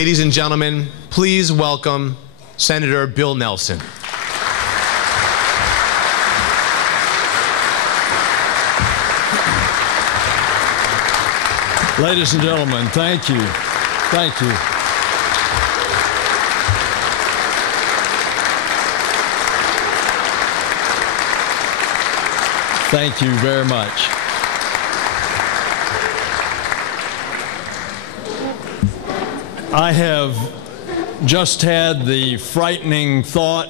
Ladies and gentlemen, please welcome Senator Bill Nelson. Ladies and gentlemen, thank you. Thank you. Thank you very much. I have just had the frightening thought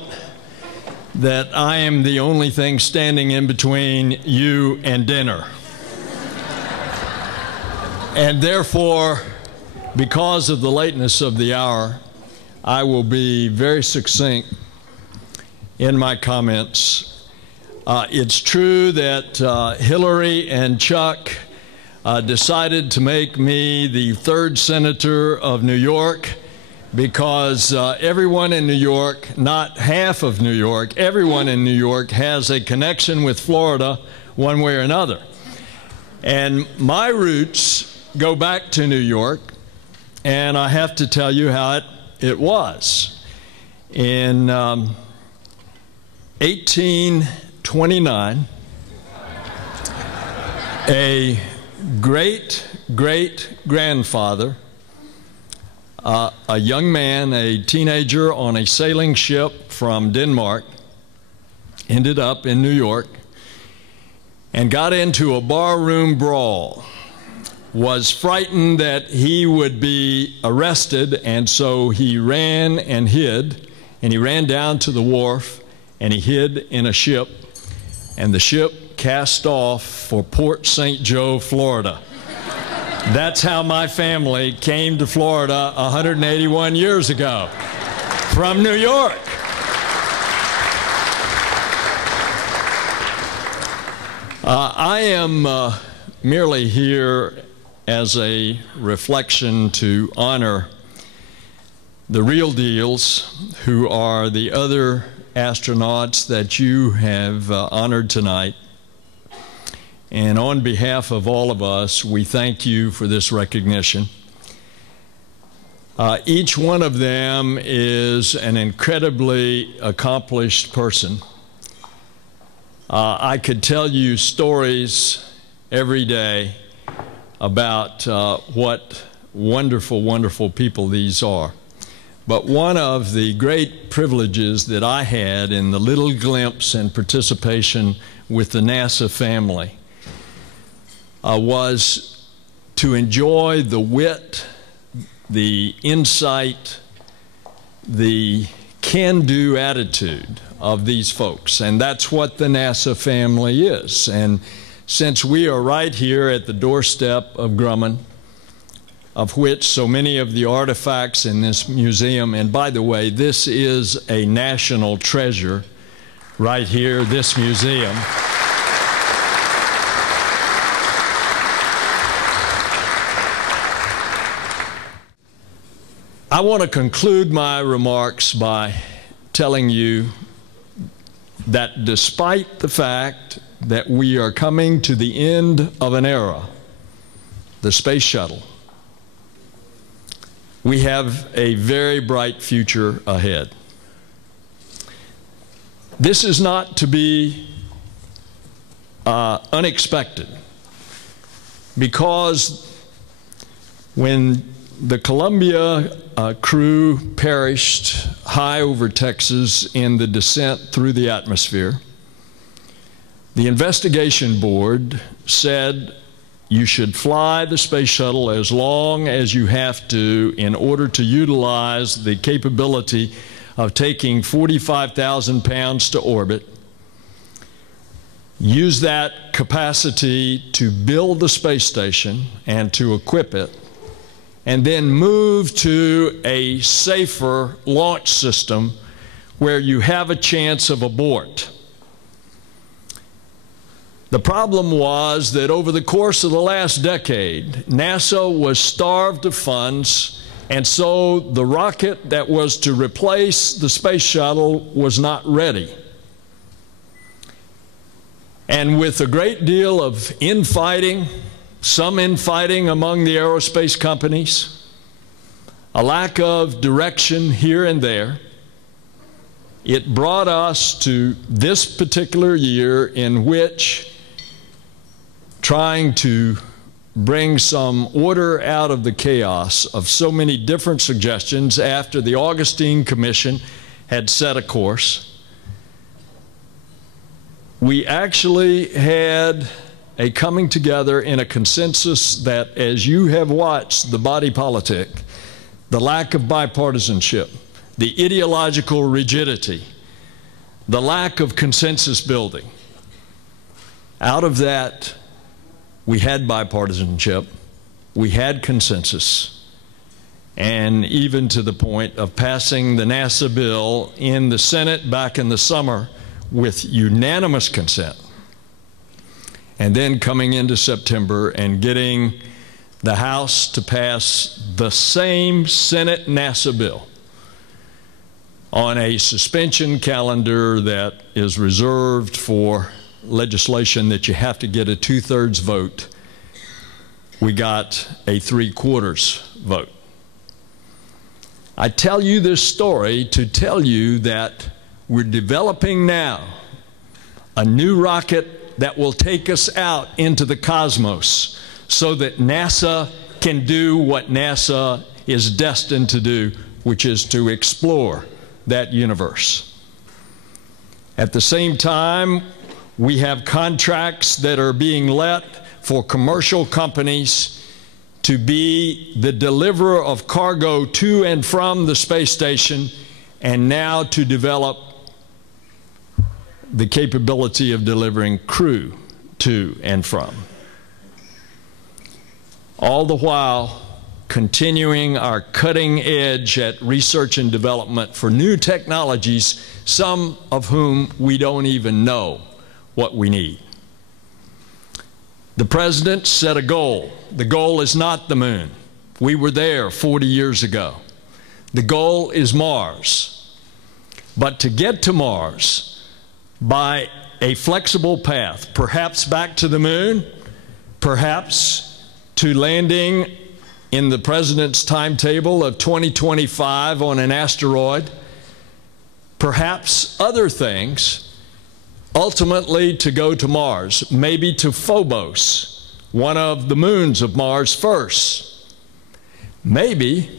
that I am the only thing standing in between you and dinner. And therefore, because of the lateness of the hour, I will be very succinct in my comments. It's true that Hillary and Chuck decided to make me the third senator of New York because everyone in New York, not half of New York, everyone in New York has a connection with Florida one way or another. And my roots go back to New York, and I have to tell you how it was. In 1829, a great-great-grandfather, a young man, a teenager on a sailing ship from Denmark, ended up in New York and got into a barroom brawl, was frightened that he would be arrested, and so he ran and hid, and he ran down to the wharf and he hid in a ship, and the ship cast off for Port St. Joe, Florida. That's how my family came to Florida 181 years ago, from New York. I am merely here as a reflection to honor the real deals, who are the other astronauts that you have honored tonight. And on behalf of all of us, we thank you for this recognition. Each one of them is an incredibly accomplished person. I could tell you stories every day about what wonderful, wonderful people these are. But one of the great privileges that I had in the little glimpse and participation with the NASA family was to enjoy the wit, the insight, the can-do attitude of these folks. And that's what the NASA family is. And since we are right here at the doorstep of Grumman, of which so many of the artifacts in this museum, and by the way, this is a national treasure right here, this museum. I want to conclude my remarks by telling you that despite the fact that we are coming to the end of an era, the space shuttle, we have a very bright future ahead. This is not to be unexpected, because when the Columbia crew perished high over Texas in the descent through the atmosphere, the investigation board said you should fly the space shuttle as long as you have to in order to utilize the capability of taking 45,000 pounds to orbit, use that capacity to build the space station and to equip it, and then move to a safer launch system where you have a chance of abort. The problem was that over the course of the last decade, NASA was starved of funds, and so the rocket that was to replace the space shuttle was not ready. And with a great deal of infighting, some infighting among the aerospace companies, a lack of direction here and there. It brought us to this particular year in which trying to bring some order out of the chaos of so many different suggestions after the Augustine Commission had set a course, we actually had a coming together in a consensus that, as you have watched the body politic, the lack of bipartisanship, the ideological rigidity, the lack of consensus building, out of that we had bipartisanship, we had consensus, and even to the point of passing the NASA bill in the Senate back in the summer with unanimous consent, and then coming into September and getting the House to pass the same Senate NASA bill on a suspension calendar that is reserved for legislation that you have to get a 2/3 vote. We got a 3/4 vote. I tell you this story to tell you that we're developing now a new rocket that will take us out into the cosmos so that NASA can do what NASA is destined to do, which is to explore that universe. At the same time, we have contracts that are being let for commercial companies to be the deliverer of cargo to and from the space station, and now to develop the capability of delivering crew to and from. All the while continuing our cutting edge at research and development for new technologies, some of whom we don't even know what we need. The President set a goal. The goal is not the moon. We were there 40 years ago. The goal is Mars. But to get to Mars by a flexible path, perhaps back to the moon, perhaps to landing in the President's timetable of 2025 on an asteroid, perhaps other things, ultimately to go to Mars, maybe to Phobos, one of the moons of Mars first, maybe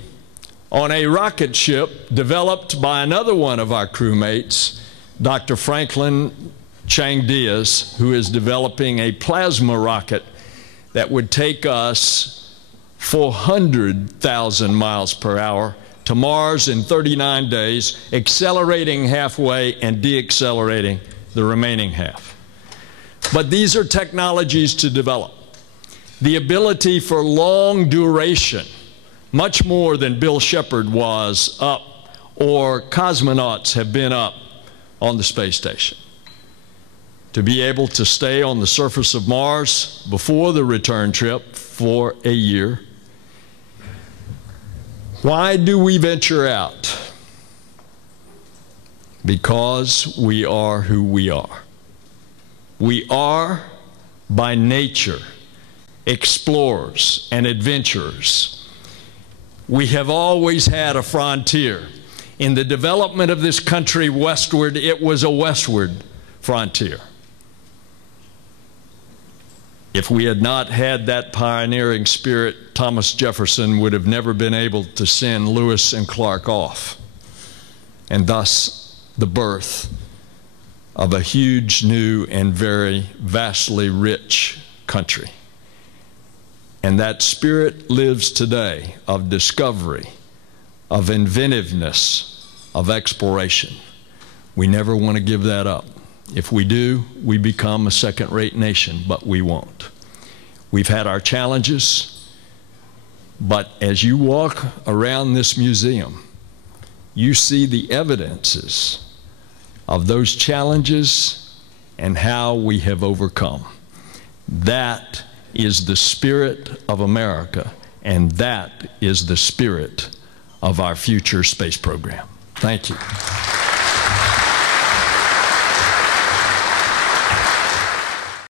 on a rocket ship developed by another one of our crewmates, Dr. Franklin Chang Diaz, who is developing a plasma rocket that would take us 400,000 miles per hour to Mars in 39 days, accelerating halfway and deaccelerating the remaining half. But these are technologies to develop. The ability for long duration, much more than Bill Shepard was up or cosmonauts have been up on the space station. To be able to stay on the surface of Mars before the return trip for a year. Why do we venture out? Because we are who we are. We are, by nature, explorers and adventurers. We have always had a frontier. In the development of this country westward, it was a westward frontier. If we had not had that pioneering spirit, Thomas Jefferson would have never been able to send Lewis and Clark off, and thus the birth of a huge, new, and very vastly rich country. And that spirit lives today of discovery, of inventiveness, of exploration. We never want to give that up. If we do, we become a second-rate nation, but we won't. We've had our challenges, but as you walk around this museum, you see the evidences of those challenges and how we have overcome. That is the spirit of America, and that is the spirit of our future space program. Thank you.